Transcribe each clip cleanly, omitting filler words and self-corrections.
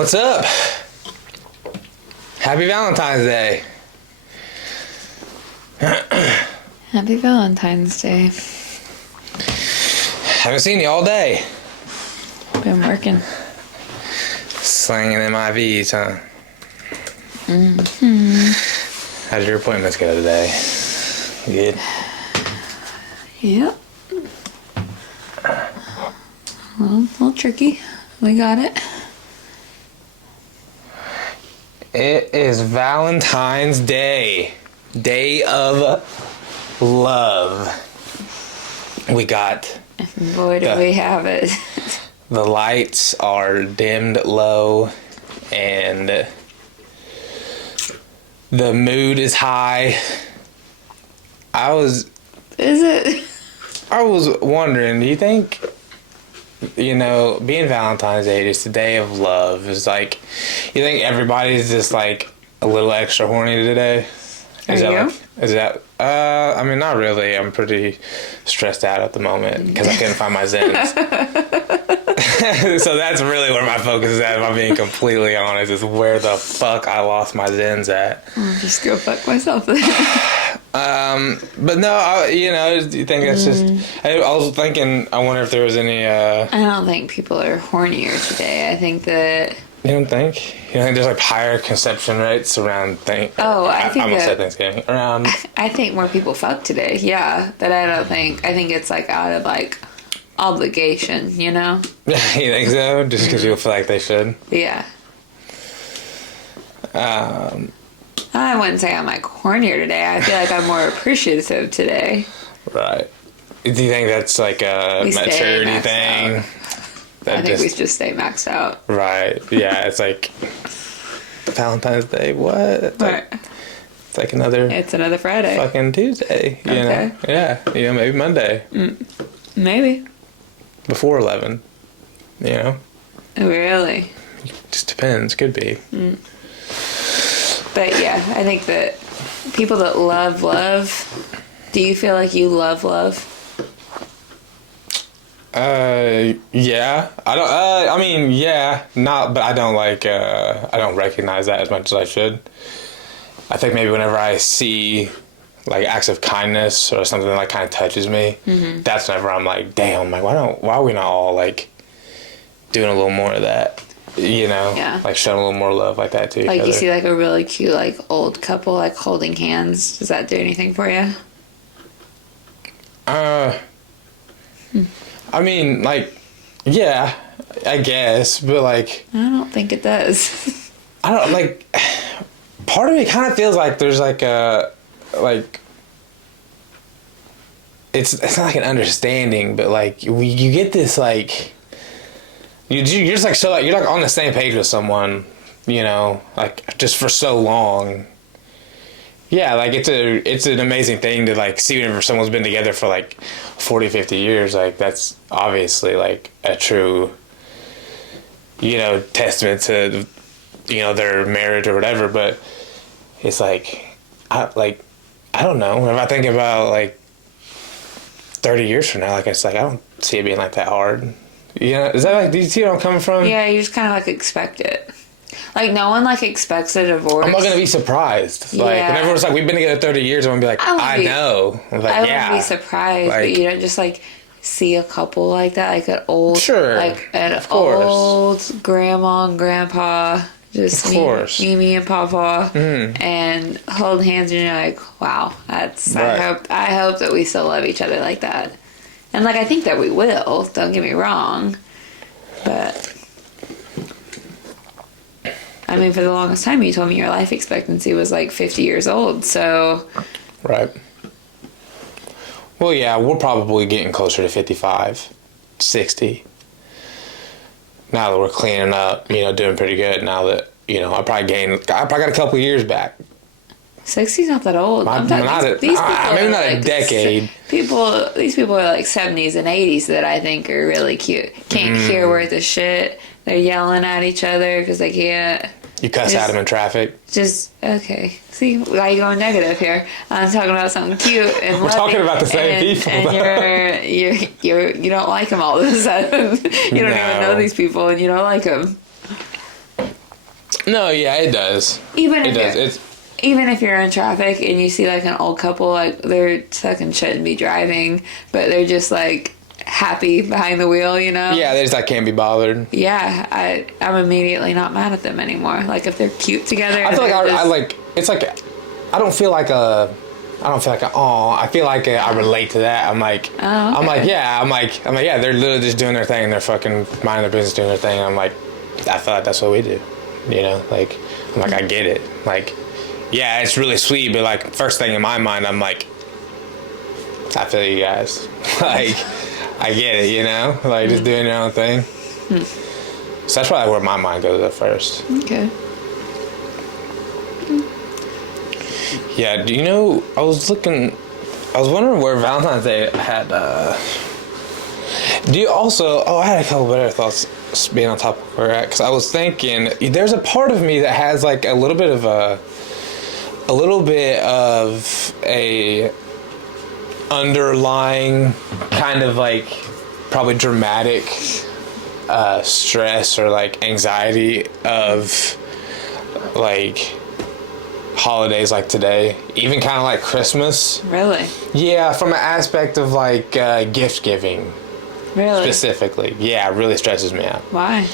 What's up? Happy Valentine's Day. Happy Valentine's Day. Haven't seen you all day. Been working. Slanging them IVs, huh? Mm-hmm. How did your appointments go today? Good? Yep. Well, a little tricky. We got it. It is Valentine's Day. Day of love. We got... Boy, do we have it. The lights are dimmed low and the mood is high. Is it? I was wondering, do you think, being Valentine's Day, just a day of love, is like, you think everybody's just like a little extra horny today? I mean, not really. I'm pretty stressed out at the moment because I couldn't find my Zens. So that's really where my focus is at, if I'm being completely honest, is where the fuck I lost my Zens at. I'll just go fuck myself then. But no, do you think that's just... I was thinking, I wonder if there was any... I don't think people are hornier today. I think that... You don't think? You don't think there's like higher conception rates around things? Oh, I think I almost said Thanksgiving. Around... I think more people fuck today, yeah. But I don't think... I think it's like out of like obligation, you know? You think so? Just because people feel like they should? Yeah. I wouldn't say I'm like hornier today. I feel like I'm more appreciative today. Right. Do you think that's like a maturity thing? I think we just stay maxed out. Right. Yeah, it's like Valentine's Day. What? It's like another... It's another Friday. Fucking Tuesday. You know? Yeah. Maybe Monday. Maybe. Before 11. You know? Really? Just depends. Could be. But yeah, I think that people that love, do you feel like you love? Yeah. I don't, yeah. Not, but I don't I don't recognize that as much as I should. I think maybe whenever I see like acts of kindness or something that like kind of touches me, that's whenever I'm like, damn, like why are we not all like doing a little more of that? Yeah. Like showing a little more love like that to each other. Like you see like a really cute like old couple like holding hands. Does that do anything for you? I mean, like, yeah, I guess, but like... I don't think it does. I don't, like... Part of me kind of feels like there's like a... Like... It's not like an understanding, but like, you get this like... You're just like, so like, you're like on the same page with someone, like just for so long. Yeah, like it's an amazing thing to like see whenever someone's been together for like 40, 50 years. Like that's obviously like a true, testament to, their marriage or whatever. But it's like, I don't know. If I think about like 30 years from now, like it's like, I don't see it being like that hard. Is that like, do you see where I'm coming from? Yeah, you just kind of like expect it. Like, no one, like, expects a divorce. I'm not going to be surprised. Like, whenever it's like, we've been together 30 years, I'm going to be like, I know. I'm like, I wouldn't be surprised, like, but you don't just, like, see a couple like that, like an old... Sure, like, an old grandma and grandpa, just me and Papa, and hold hands, and you're like, wow, that's... Right. I hope that we still love each other like that. And, like, I think that we will, don't get me wrong, but... I mean, for the longest time, you told me your life expectancy was like 50 years old, so... Right. Well, yeah, we're probably getting closer to 55, 60. Now that we're cleaning up, doing pretty good. Now that, I probably got a couple years back. 60's not that old. Maybe not a decade. These people are like 70s and 80s that I think are really cute. Can't hear worth of shit. They're yelling at each other because they can't... You cuss at them in traffic. Okay. See, why are you going negative here? I'm talking about something cute and we're talking about the same people. And you don't like them all of a sudden. You don't even know these people and you don't like them. No, yeah, it does. Even if you're in traffic and you see like an old couple, like they're fucking shouldn't be driving, but they're just like happy behind the wheel, you know? Yeah, they just like can't be bothered. Yeah, I'm immediately not mad at them anymore. Like if they're cute together. I feel like I like it's like I don't feel like I feel like I relate to that. I'm like, oh, okay. I'm like, yeah, they're literally just doing their thing. They're fucking minding their business, doing their thing. I'm like, I feel like that's what we do, you know? Like, I'm like, I get it. Like, yeah, it's really sweet, but like, first thing in my mind, I'm like, I feel you guys. Like, I get it, you know? Like, just doing your own thing. So that's probably where my mind goes at first. Okay. Yeah, do you know, I was wondering where Valentine's Day had, do you also, I had a couple better thoughts being on top of where we're at, because I was thinking, there's a part of me that has like a little bit of a underlying kind of like probably dramatic stress or like anxiety of like holidays like today, even kind of like Christmas. Really? Yeah, from an aspect of like gift giving. Really? Specifically. Yeah, it really stresses me out. Why?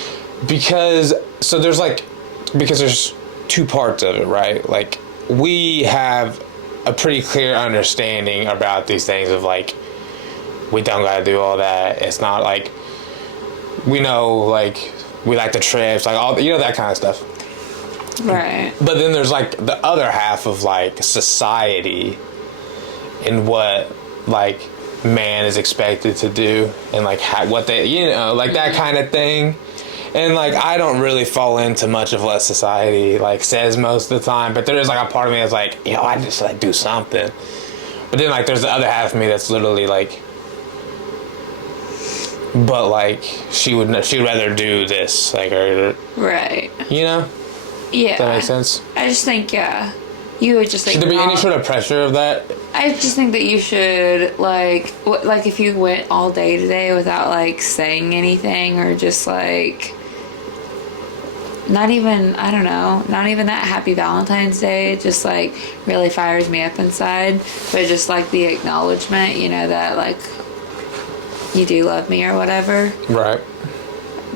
Because there's two parts of it, right? Like, we have a pretty clear understanding about these things of like, we don't gotta do all that. It's not like, we know, like, we like the trips, like all, you know, that kind of stuff. Right. But then there's like the other half of like society and what like man is expected to do and like what they, you know, like that kind of thing. And like, I don't really fall into much of what society like says most of the time, but there is like a part of me that's like, you know, I just like do something. But then like there's the other half of me that's literally like, but like she'd rather do this, like, or right, you know. Yeah. Does that make sense? I just think, you would just like. Should there be any sort of pressure of that? I just think that you should like if you went all day today without like saying anything or just like not even that happy Valentine's Day, just like really fires me up inside. But just like the acknowledgement, you know, that like you do love me or whatever. Right.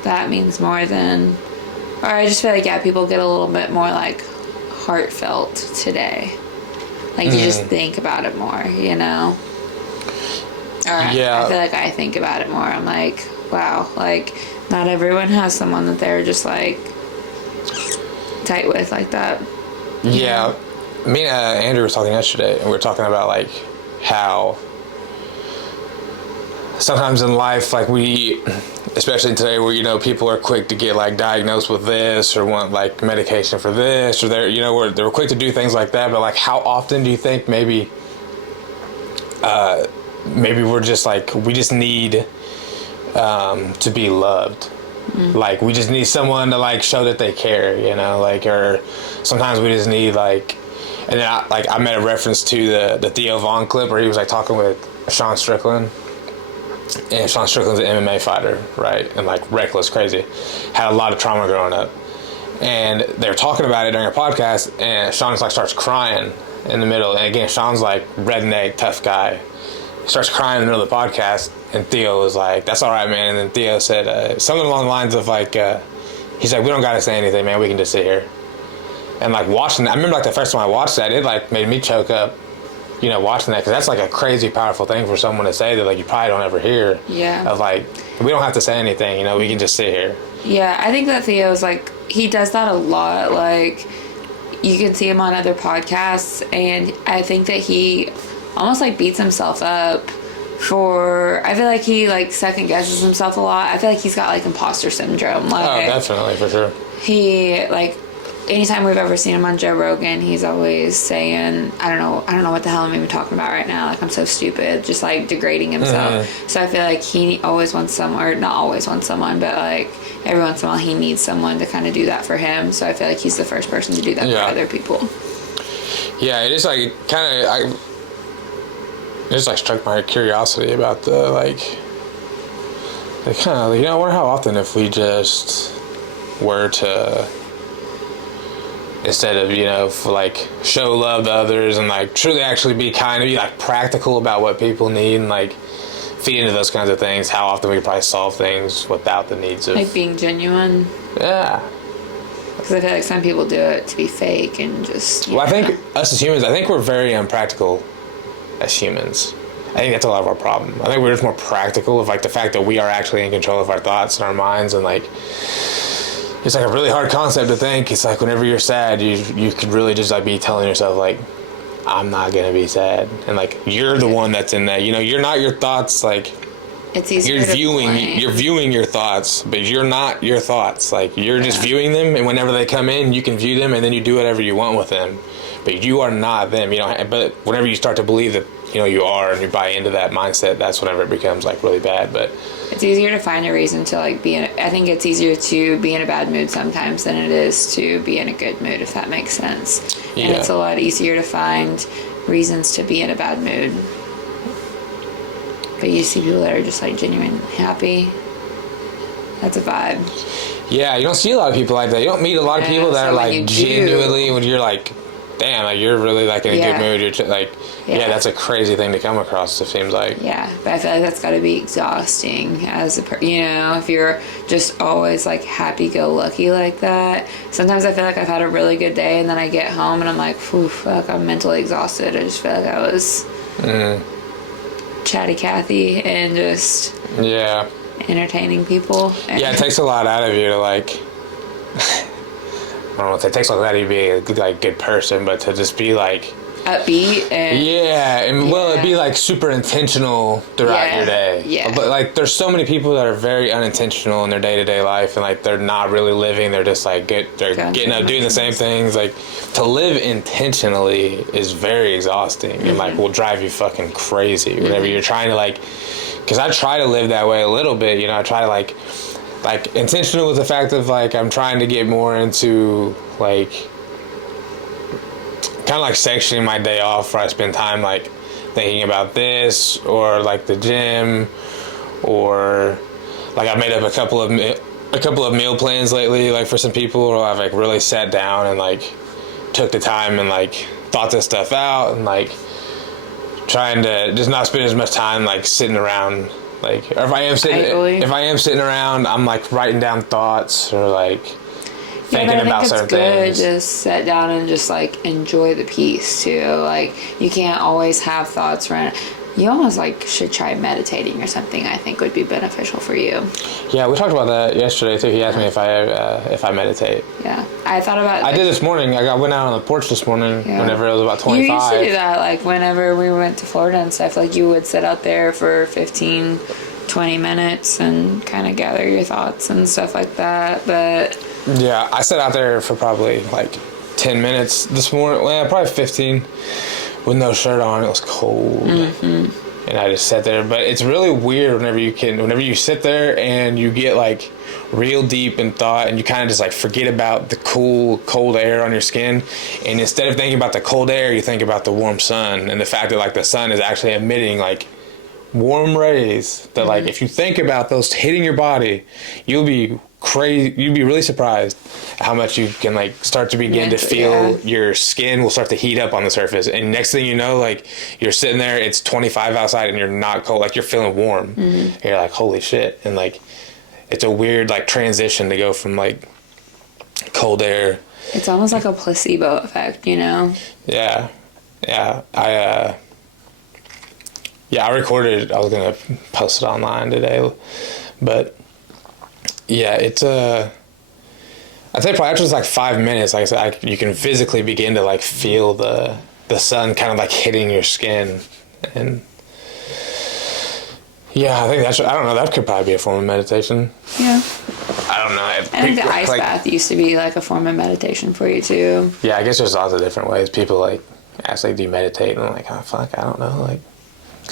That means more than. Or I just feel like, people get a little bit more, like, heartfelt today. Like, you just think about it more, you know? Or yeah. I feel like I think about it more. I'm like, wow, like, not everyone has someone that they're just, like, tight with like that. Yeah. Me and Andrew were talking yesterday, and we were talking about, like, how sometimes in life, like, we, especially today where, you know, people are quick to get, like, diagnosed with this or want, like, medication for this, or they're, you know, they're quick to do things like that, but, like, how often do you think maybe we're just, like, we just need to be loved? Mm-hmm. Like, we just need someone to, like, show that they care, you know, like, or sometimes we just need, like, and then I made a reference to the Theo Von clip where he was, like, talking with Sean Strickland. And Sean Strickland's an MMA fighter, right? And, like, reckless, crazy. Had a lot of trauma growing up. And they were talking about it during a podcast, and Sean just, like, starts crying in the middle. And, again, Sean's, like, redneck, tough guy. Starts crying in the middle of the podcast, and Theo was like, that's all right, man. And then Theo said something along the lines of, like, he's like, we don't got to say anything, man. We can just sit here. And, like, watching that, I remember, like, the first time I watched that, it, like, made me choke up. You know, watching that, because that's like a crazy powerful thing for someone to say that, like, you probably don't ever hear. Yeah. Of, like, we don't have to say anything, you know, we can just sit here. Yeah, I think that Theo's, like, he does that a lot. Like, you can see him on other podcasts, and I think that he almost, like, beats himself up for, I feel like he, like, second guesses himself a lot. I feel like he's got, like, imposter syndrome. Like, oh, definitely, for sure. He, like, anytime we've ever seen him on Joe Rogan, he's always saying, I don't know what the hell I'm even talking about right now. Like, I'm so stupid. Just, like, degrading himself. Mm-hmm. So I feel like he always wants someone, or not always wants someone, but, like, every once in a while he needs someone to kind of do that for him. So I feel like he's the first person to do that for other people. Yeah, it is, like, kind of, it just, like, struck my curiosity about the, like, kind of, you know, I wonder how often if we just were to instead of, like show love to others and like truly actually be kind, and be like practical about what people need, and like feed into those kinds of things, how often we could probably solve things without the needs of like being genuine. Yeah. Because I feel like some people do it to be fake and just... Well, I think us as humans, I think we're very unpractical as humans. I think that's a lot of our problem. I think we're just more practical of like the fact that we are actually in control of our thoughts and our minds, and like it's like a really hard concept to think. It's like whenever you're sad, you could really just like be telling yourself like, I'm not gonna be sad, and like you're the one that's in that. You're not your thoughts. Like it's easier you're viewing your thoughts, but you're not your thoughts. Like you're just viewing them, and whenever they come in, you can view them, and then you do whatever you want with them. But you are not them. But whenever you start to believe that you are, and you buy into that mindset, that's whenever it becomes like really bad. But it's easier to find a reason to like be in. I think it's easier to be in a bad mood sometimes than it is to be in a good mood, if that makes sense. Yeah. And it's a lot easier to find reasons to be in a bad mood. But you see people that are just like genuinely happy. That's a vibe. Yeah, you don't see a lot of people like that. You don't meet a lot of people that are like genuinely, when you're like, damn, like you're really like in a good mood. You're like, that's a crazy thing to come across, it seems like. Yeah, but I feel like that's got to be exhausting as if you're just always like happy-go-lucky like that. Sometimes I feel like I've had a really good day, and then I get home and I'm like, fuck, I'm mentally exhausted. I just feel like I was chatty Cathy and just entertaining people. Yeah, it takes a lot out of you to like... I don't know if it takes a lot out of you to be a good person, but to just be like upbeat and it'd be like super intentional throughout your day. Yeah. But like there's so many people that are very unintentional in their day-to-day life, and like they're getting up doing the same things. Like to live intentionally is very exhausting and like will drive you fucking crazy whenever you're trying to like, because I try to live that way a little bit. I try to like intentional with the fact of like I'm trying to get more into like kind of like sectioning my day off where I spend time like thinking about this, or like the gym, or like I've made up a couple of meal plans lately, like for some people, where I've like really sat down and like took the time and like thought this stuff out, and like trying to just not spend as much time like sitting around. Like, or if I am sitting around, I'm like writing down thoughts or like thinking about certain things. It's good just sit down and just like enjoy the peace too. Like you can't always have thoughts running. You almost like should try meditating or something. I think would be beneficial for you. Yeah, we talked about that yesterday too. He asked me if I meditate. Yeah, I thought about. I did this morning. I went out on the porch this morning whenever it was about 25. You used to do that, like whenever we went to Florida and stuff. Like you would sit out there for 15, 20 minutes and kind of gather your thoughts and stuff like that. But yeah, I sat out there for probably like 10 minutes this morning. Well, probably 15. With no shirt on. It was cold. And I just sat there. But it's really weird whenever you sit there and you get like real deep in thought, and you kind of just like forget about the cool, cold air on your skin. And instead of thinking about the cold air, you think about the warm sun, and the fact that like the sun is actually emitting like warm rays that like if you think about those hitting your body, you'll be really surprised how much you can like start to begin to feel your skin will start to heat up on the surface, and next thing you know, like you're sitting there, it's 25 outside and you're not cold, like you're feeling warm. And you're like, holy shit. And like it's a weird like transition to go from like cold air. It's almost like a placebo effect, Yeah. I recorded. I was gonna post it online today, but yeah, it's I'd say probably after just like 5 minutes, like I said, you can physically begin to like feel the sun kind of like hitting your skin, and yeah, I think I don't know, that could probably be a form of meditation. Yeah. I don't know. I think the ice bath used to be like a form of meditation for you too. Yeah, I guess there's lots of different ways. People like ask like, do you meditate? And I'm like, oh fuck, I don't know. Like,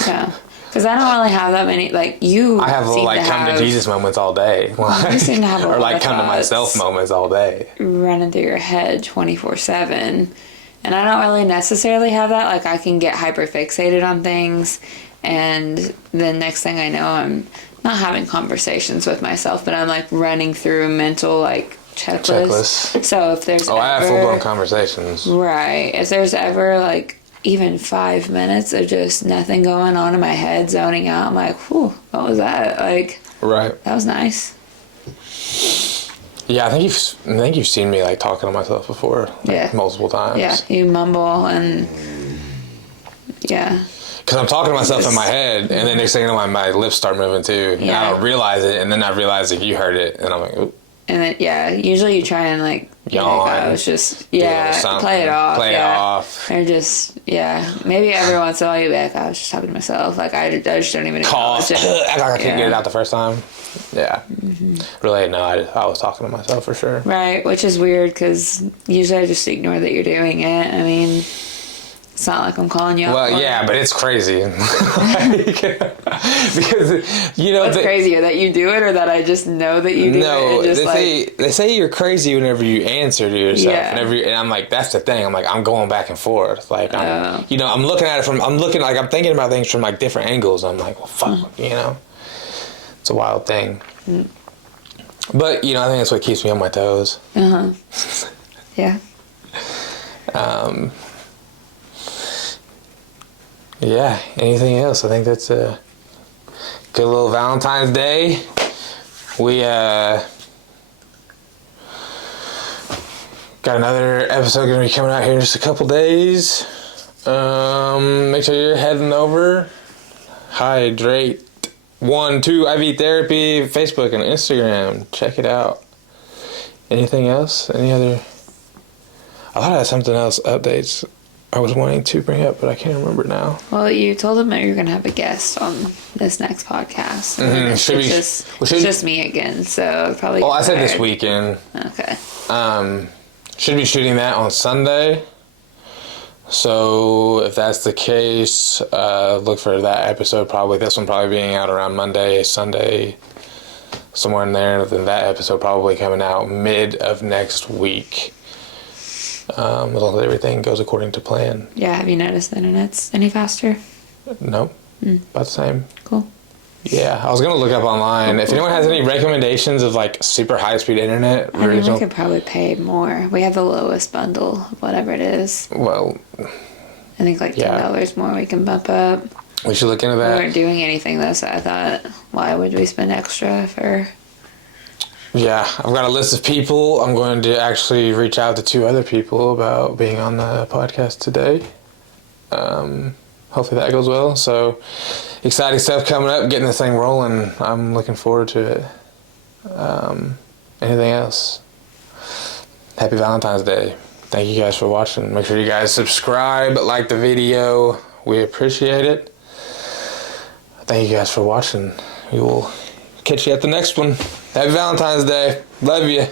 yeah. Because I don't really have that many, like, you I have little, like, come to Jesus moments all day. You seem to have or, like, come to myself moments all day. Running through your head 24/7. And I don't really necessarily have that. Like, I can get hyper-fixated on things, and the next thing I know, I'm not having conversations with myself, but I'm, like, running through mental, like, checklists. So if there's I have full-blown conversations. Right. If there's ever, like, even 5 minutes of just nothing going on in my head, zoning out, I'm like, whew, what was that? Like, right. That was nice. Yeah, I think you've seen me, like, talking to myself before. Like, multiple times. Yeah, you mumble and... Yeah. Because I'm talking to myself in my head, and then next thing you know, my lips start moving too. Yeah. And I don't realize it, and then I realize that you heard it, and I'm like, oop. And then, usually you try and, like, yawn. Like, I was just, play it off. Play it off. Or just, maybe every once in a while you'll be like, I was just talking to myself. Like, I just don't even cough. Act like I can't get it out the first time. Yeah. Mm-hmm. Really, no, I was talking to myself for sure. Right, which is weird because usually I just ignore that you're doing it. I mean, it's not like I'm calling you out. Well, yeah, but it's crazy. Because, you know... What's crazier, that you do it or that I just know that you do it? No, they say you're crazy whenever you answer to yourself. Yeah. And I'm like, that's the thing. I'm like, I'm going back and forth. Like, I'm looking at it I'm thinking about things from, like, different angles. I'm like, well, fuck, It's a wild thing. Mm. But, I think that's what keeps me on my toes. Uh-huh. Yeah. Yeah, anything else? I think that's a good little Valentine's Day. We got another episode going to be coming out here in just a couple days. Make sure you're heading over. Hydrate 1-2 IV Therapy, Facebook and Instagram. Check it out. Anything else? Any other? I thought I had something else, updates I was wanting to bring up, but I can't remember now. Well, you told them that you're going to have a guest on this next podcast. Mm-hmm. It's just me again, so probably... I said this weekend. Okay. Should be shooting that on Sunday. So if that's the case, look for that episode probably. This one probably being out around Monday, Sunday, somewhere in there. Then that episode probably coming out mid of next week. As long as everything goes according to plan. Yeah, have you noticed the internet's any faster? No. About the same. Cool. Yeah, I was going to look up online. If anyone has any recommendations of, like, super high-speed internet. I mean, we could probably pay more. We have the lowest bundle, whatever it is. Well, I think, like, $10 more we can bump up. We should look into that. We weren't doing anything, though, so I thought, why would we spend extra for... Yeah, I've got a list of people. I'm going to actually reach out to 2 other people about being on the podcast today. Hopefully that goes well. So, exciting stuff coming up, getting this thing rolling. I'm looking forward to it. Anything else? Happy Valentine's Day. Thank you guys for watching. Make sure you guys subscribe, like the video. We appreciate it. Thank you guys for watching. We will catch you at the next one. Happy Valentine's Day. Love you.